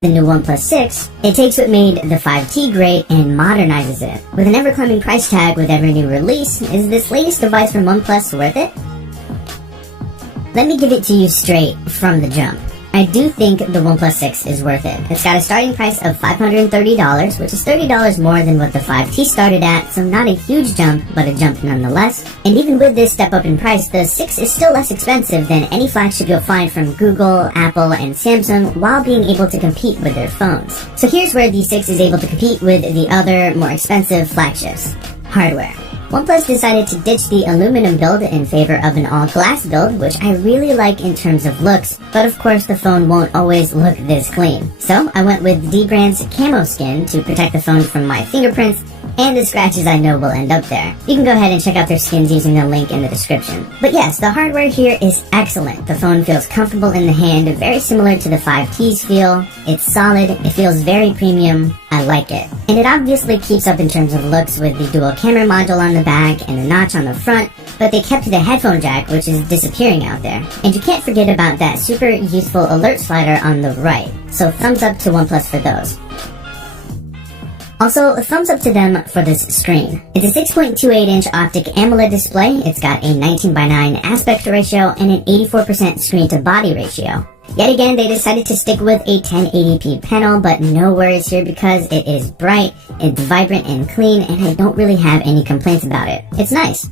The new Oneplus 6, it takes what made the 5T great and modernizes it. With an ever-climbing price tag with every new release, is this latest device from Oneplus worth it? Let me give it to you straight from the jump. I do think the Oneplus 6 is worth it. It's got a starting price of $530, which is $30 more than what the 5T started at, so not a huge jump, but a jump nonetheless. And even with this step up in price, the 6 is still less expensive than any flagship you'll find from Google, Apple, and Samsung, while being able to compete with their phones. So here's where the 6 is able to compete with the other, more expensive flagships. Hardware. OnePlus decided to ditch the aluminum build in favor of an all-glass build, which I really like in terms of looks, but of course the phone won't always look this clean. So I went with D-Brand's camo skin to protect the phone from my fingerprints and the scratches I know will end up there. You can go ahead and check out their skins using the link in the description. But yes, the hardware here is excellent. The phone feels comfortable in the hand, very similar to the 5T's feel. It's solid, it feels very premium, I like it. And it obviously keeps up in terms of looks with the dual camera module on the back and the notch on the front, but they kept the headphone jack, which is disappearing out there. And you can't forget about that super useful alert slider on the right. So thumbs up to OnePlus for those. Also, a thumbs up to them for this screen. It's a 6.28-inch optic AMOLED display, it's got a 19:9 aspect ratio, and an 84% screen-to-body ratio. Yet again, they decided to stick with a 1080p panel, but no worries here because it is bright, it's vibrant and clean, and I don't really have any complaints about it. It's nice.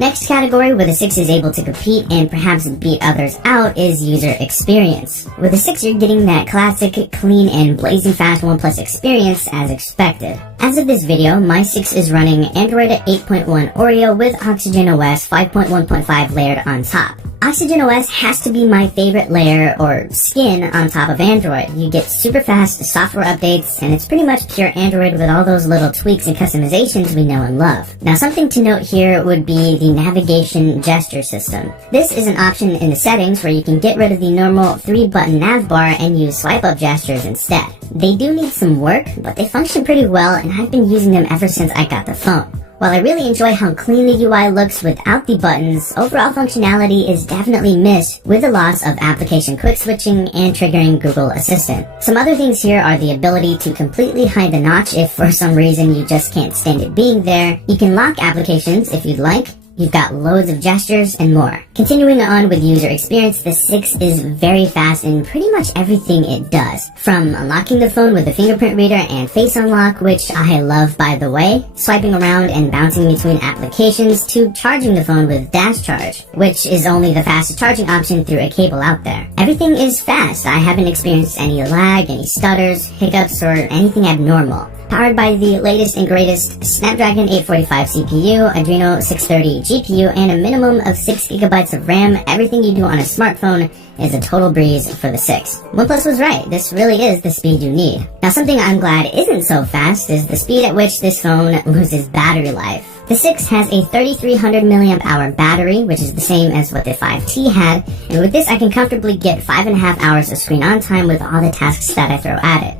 Next category where the 6 is able to compete and perhaps beat others out is user experience. With the 6 you're getting that classic, clean, and blazing fast OnePlus experience as expected. As of this video, my 6 is running Android 8.1 Oreo with OxygenOS 5.1.5 layered on top. OxygenOS has to be my favorite layer or skin on top of Android. You get super fast software updates, and it's pretty much pure Android with all those little tweaks and customizations we know and love. Now, something to note here would be the navigation gesture system. This is an option in the settings where you can get rid of the normal 3-button nav bar and use swipe-up gestures instead. They do need some work, but they function pretty well, and I've been using them ever since I got the phone. While I really enjoy how clean the UI looks without the buttons, overall functionality is definitely missed with the loss of application quick switching and triggering Google Assistant. Some other things here are the ability to completely hide the notch if for some reason you just can't stand it being there. You can lock applications if you'd like. You've got loads of gestures and more. Continuing on with user experience, the 6 is very fast in pretty much everything it does. From unlocking the phone with a fingerprint reader and face unlock, which I love by the way, swiping around and bouncing between applications, to charging the phone with Dash Charge, which is only the fastest charging option through a cable out there. Everything is fast. I haven't experienced any lag, any stutters, hiccups, or anything abnormal. Powered by the latest and greatest Snapdragon 845 CPU, Adreno 630 GPU, and a minimum of 6GB of RAM, everything you do on a smartphone is a total breeze for the 6. OnePlus was right, this really is the speed you need. Now, something I'm glad isn't so fast is the speed at which this phone loses battery life. The 6 has a 3300 mAh battery, which is the same as what the 5T had, and with this I can comfortably get 5.5 hours of screen on time with all the tasks that I throw at it.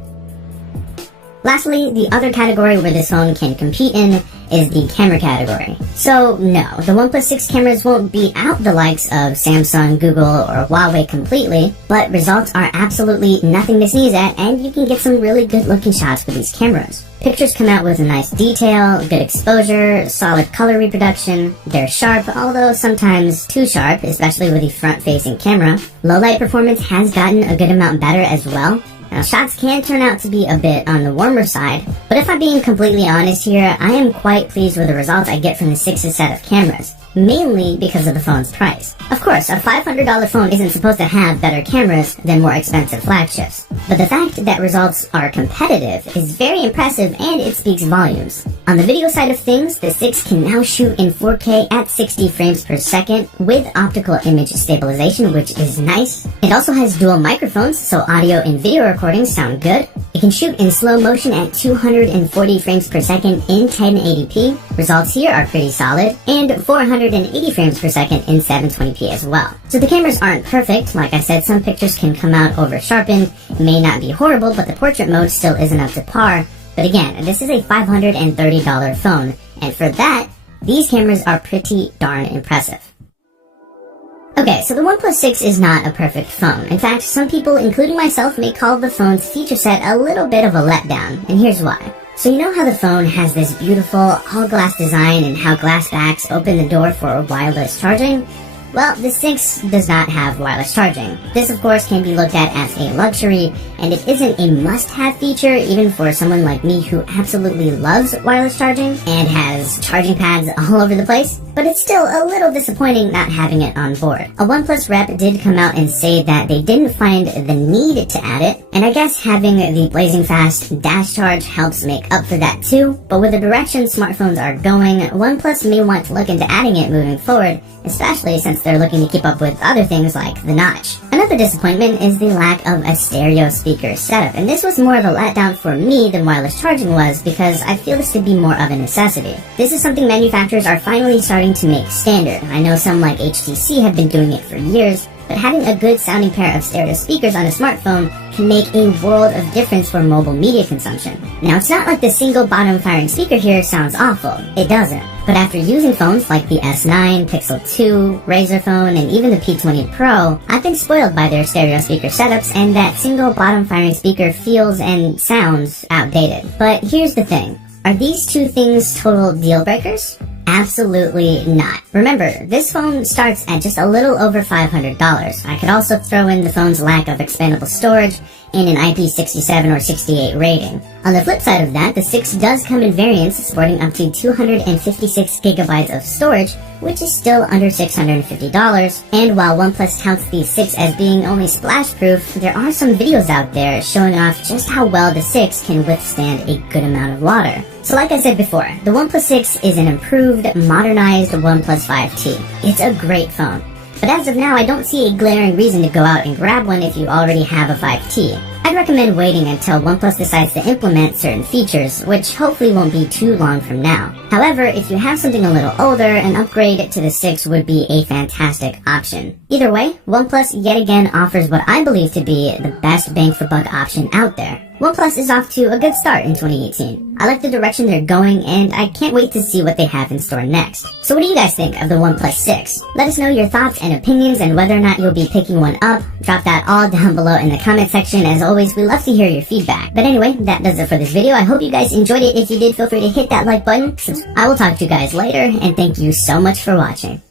Lastly, the other category where this phone can compete in is the camera category. So no, the OnePlus 6 cameras won't beat out the likes of Samsung, Google, or Huawei completely, but results are absolutely nothing to sneeze at, and you can get some really good looking shots with these cameras. Pictures come out with a nice detail, good exposure, solid color reproduction. They're sharp, although sometimes too sharp, especially with the front-facing camera. Low light performance has gotten a good amount better as well. Now, shots can turn out to be a bit on the warmer side, but if I'm being completely honest here, I am quite pleased with the results I get from the 6's set of cameras, mainly because of the phone's price. Of course, a $500 phone isn't supposed to have better cameras than more expensive flagships, but the fact that results are competitive is very impressive and it speaks volumes. On the video side of things, the 6 can now shoot in 4K at 60 frames per second with optical image stabilization, which is nice. It also has dual microphones, so audio and video recordings sound good. It can shoot in slow motion at 240 frames per second in 1080p. Results here are pretty solid, and 480 frames per second in 720p as well. So the cameras aren't perfect. Like I said, some pictures can come out over sharpened, may not be horrible, but the portrait mode still isn't up to par. But again, this is a $530 phone, and for that, these cameras are pretty darn impressive. Okay, so the OnePlus 6 is not a perfect phone. In fact, some people, including myself, may call the phone's feature set a little bit of a letdown, and here's why. So you know how the phone has this beautiful all-glass design and how glass backs open the door for wireless charging? Well, the 6 does not have wireless charging. This, of course, can be looked at as a luxury, and it isn't a must-have feature even for someone like me who absolutely loves wireless charging and has charging pads all over the place. But it's still a little disappointing not having it on board. A OnePlus rep did come out and say that they didn't find the need to add it, and I guess having the blazing fast dash charge helps make up for that too. But with the direction smartphones are going, OnePlus may want to look into adding it moving forward, especially since they're looking to keep up with other things like the notch. Another disappointment is the lack of a stereo speaker setup, and this was more of a letdown for me than wireless charging was because I feel this to be more of a necessity. This is something manufacturers are finally starting to make standard. I know some like HTC have been doing it for years, but having a good sounding pair of stereo speakers on a smartphone can make a world of difference for mobile media consumption. Now, it's not like the single bottom firing speaker here sounds awful. It doesn't. But after using phones like the S9, Pixel 2, Razer phone, and even the P20 Pro, I've been spoiled by their stereo speaker setups, and that single bottom firing speaker feels and sounds outdated. But here's the thing. Are these two things total deal breakers? Absolutely not. Remember, this phone starts at just a little over $500. I could also throw in the phone's lack of expandable storage and an IP67 or 68 rating. On the flip side of that, the 6 does come in variants sporting up to 256 gigabytes of storage, which is still under $650. And while OnePlus touts the 6 as being only splash-proof, there are some videos out there showing off just how well the 6 can withstand a good amount of water. So like I said before, the OnePlus 6 is an improved, modernized OnePlus 5T. It's a great phone. But as of now, I don't see a glaring reason to go out and grab one if you already have a 5T. I'd recommend waiting until OnePlus decides to implement certain features, which hopefully won't be too long from now. However, if you have something a little older, an upgrade to the 6 would be a fantastic option. Either way, OnePlus yet again offers what I believe to be the best bang for buck option out there. OnePlus is off to a good start in 2018. I like the direction they're going, and I can't wait to see what they have in store next. So what do you guys think of the OnePlus 6? Let us know your thoughts and opinions and whether or not you'll be picking one up. Drop that all down below in the comment section. As always, we love to hear your feedback. But anyway, that does it for this video. I hope you guys enjoyed it. If you did, feel free to hit that like button. I will talk to you guys later, and thank you so much for watching.